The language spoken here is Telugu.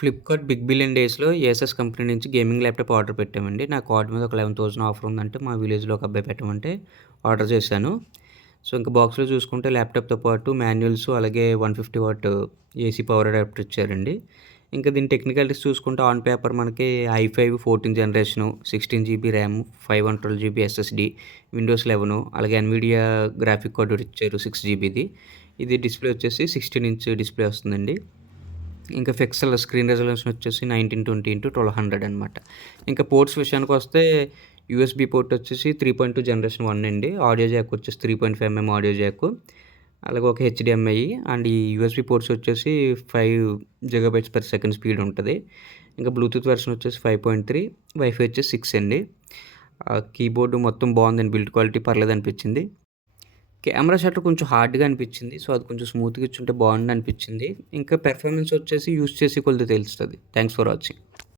ఫ్లిప్‌కార్ట్ బిగ్ బిలియన్ డేస్‌లో ఏసస్ కంపెనీ నుంచి గేమింగ్ ల్యాప్‌టాప్ ఆర్డర్ పెట్టామండి. నా కార్డ్ మీద ఒక 11,000 ఆఫర్ ఉందంటే మా విలేజ్‌లో ఒక అబ్బాయి పెట్టమంటే ఆర్డర్ చేశాను. సో, ఇంక బాక్స్‌లో చూసుకుంటే ల్యాప్‌టాప్‌తో పాటు మాన్యుయల్స్ అలాగే 150 వాట్ ఏసీ పవర్ అడాప్టర్ ఇచ్చారండి. ఇంకా దీని టెక్నికాలిటీస్ చూసుకుంటే ఆన్ పేపర్ మనకి i5 14 generation, 16 GB RAM, 512 GB SSD, Windows 11 అలాగే ఎన్విడియా గ్రాఫిక్ కార్డ్ ఒకటి ఇచ్చారు 6 జీబీది. ఇది డిస్‌ప్లే వచ్చేసి 16 ఇంచ్ డిస్‌ప్లే వస్తుందండి. ఇంకా పిక్సెల్ స్క్రీన్ రిజల్యూషన్ వచ్చేసి 1920 x 1200 అనమాట. ఇంకా పోర్ట్స్ విషయానికొస్తే యూఎస్‌బీ పోర్ట్ వచ్చేసి 3.2 జనరేషన్ 1 అండి. ఆడియో జాక్ వచ్చేసి 3.5 ఆడియో జాకు. అలాగే ఒక హెచ్‌డీఎంఐ అండ్ ఈ యూఎస్‌బీ పోర్ట్స్ వచ్చేసి 5 గిగాబైట్స్ పర్ సెకండ్ స్పీడ్ ఉంటది. ఇంకా బ్లూటూత్ వెర్షన్ వచ్చేసి 5.3, వైఫై వచ్చేసి 6 అండి. కీబోర్డ్ మొత్తం బావుందండి. బిల్డ్ క్వాలిటీ పర్లేదనిపించింది. కెమెరా షట్టర్ కొంచెం హార్డ్‌గా అనిపిచ్చింది. సో, అది కొంచెం స్మూత్‌గా ఇచ్చుంటే బావుండనిపిచ్చింది. ఇంకా పెర్ఫార్మెన్స్ వచ్చేసి యూజ్ చేసే కొద్దీ తెలుస్తది. Thanks for watching.